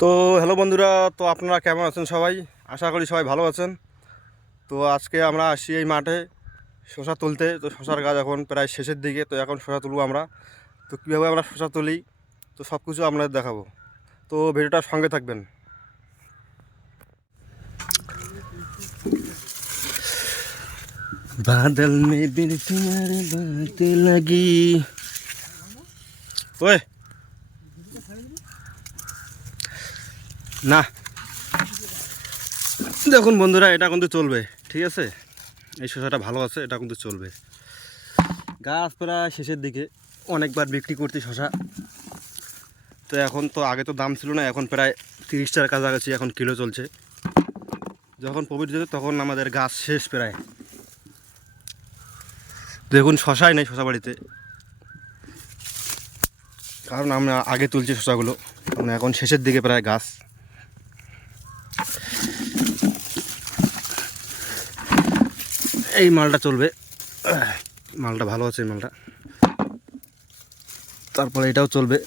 তো হ্যালো বন্ধুরা, তো আপনারা কেমন আছেন সবাই? আশা করি সবাই ভালো আছেন। তো আজকে আমরা আসি এই মাঠে শশা তুলতে। তো শশার গাছ এখন প্রায় শেষের দিকে, তো এখন শশা তুলবো আমরা। তো কীভাবে আমরা শশা তুলি, তো সব কিছু আপনাদের দেখাবো। তো ভিডিওটার সঙ্গে থাকবেন। বাদল মে বিন তোমার বাত লাগি। ওই না। দেখুন বন্ধুরা, এটা কিন্তু চলবে, ঠিক আছে? এই শসাটা ভালো আছে, এটা কিন্তু চলবে। গাছ প্রায় শেষের দিকে, অনেকবার বিক্রি করছি শশা তো এখন তো আগে তো দাম ছিল না, এখন প্রায় তিরিশ টাকার কাছাকাছি এখন কিলো চলছে। যখন প্রফিট যেত তখন আমাদের গাছ শেষ প্রায়। দেখুন শশাই নেই শশা বাড়িতে। কারণ আমরা আগে তুলছি শশাগুলো এখন শেষের দিকে প্রায় গাছ। এই মালটা চলবে। মালটা ভালো আছে এই মালটা। তারপরে এটাও চলবে।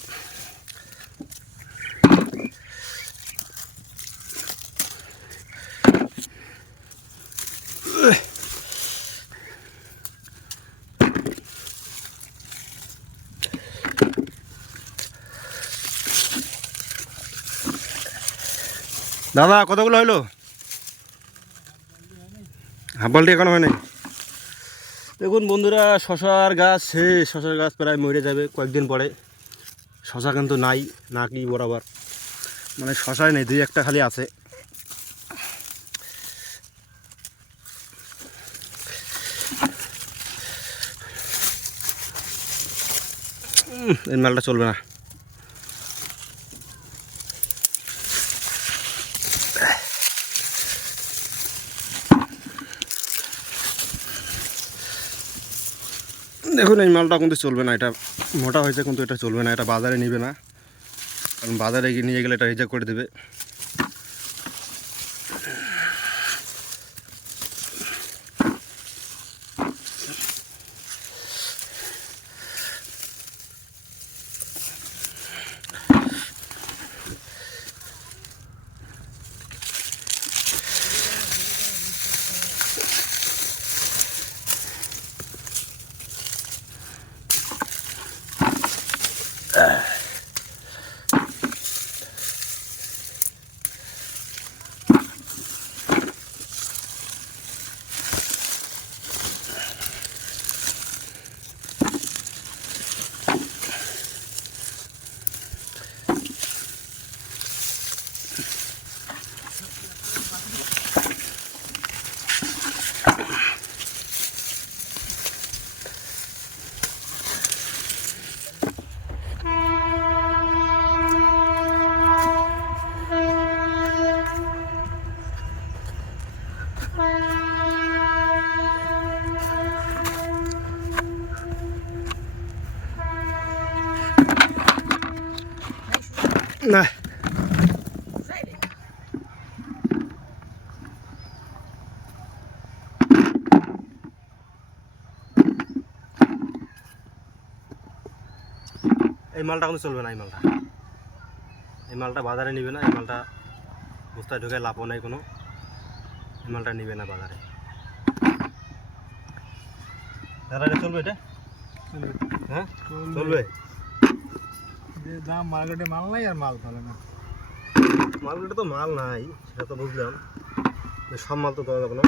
দাদা কতগুলো হইল? হাফ বালতি এখনও হয় নাই? দেখুন বন্ধুরা, শশার গাছ শেষ। শশার গাছ প্রায় মরে যাবে কয়েকদিন পরে। শশা কিন্তু নাই, না কি বরাবর। মানে শশাই নেই, দুই একটা খালি আছে। এই মালটা চলবে না। দেখুন, এই মালটা কিন্তু চলবে না। এটা মোটা হয়েছে কিন্তু এটা চলবে না, এটা বাজারে নিবে না। কারণ বাজারে নিয়ে গেলে এটা রিজেক্ট করে দেবে। না। এই মালটা কিন্তু চলবে না এই মালটা। এই মালটা বাজারে নিবে না এই মালটা বস্তায় ঢুকে লাভও নাই কোনো। এই মালটা নিবে না বাজারে। দাদা এটা চলবে এটা? হ্যাঁ? চলবে? যে দাম মার্কেটে মাল নাই আর মাল ফেলে না। মার্কেটে তো মাল নাই, সেটা তো বুঝলাম। সব মাল তো দেওয়া যাবে না।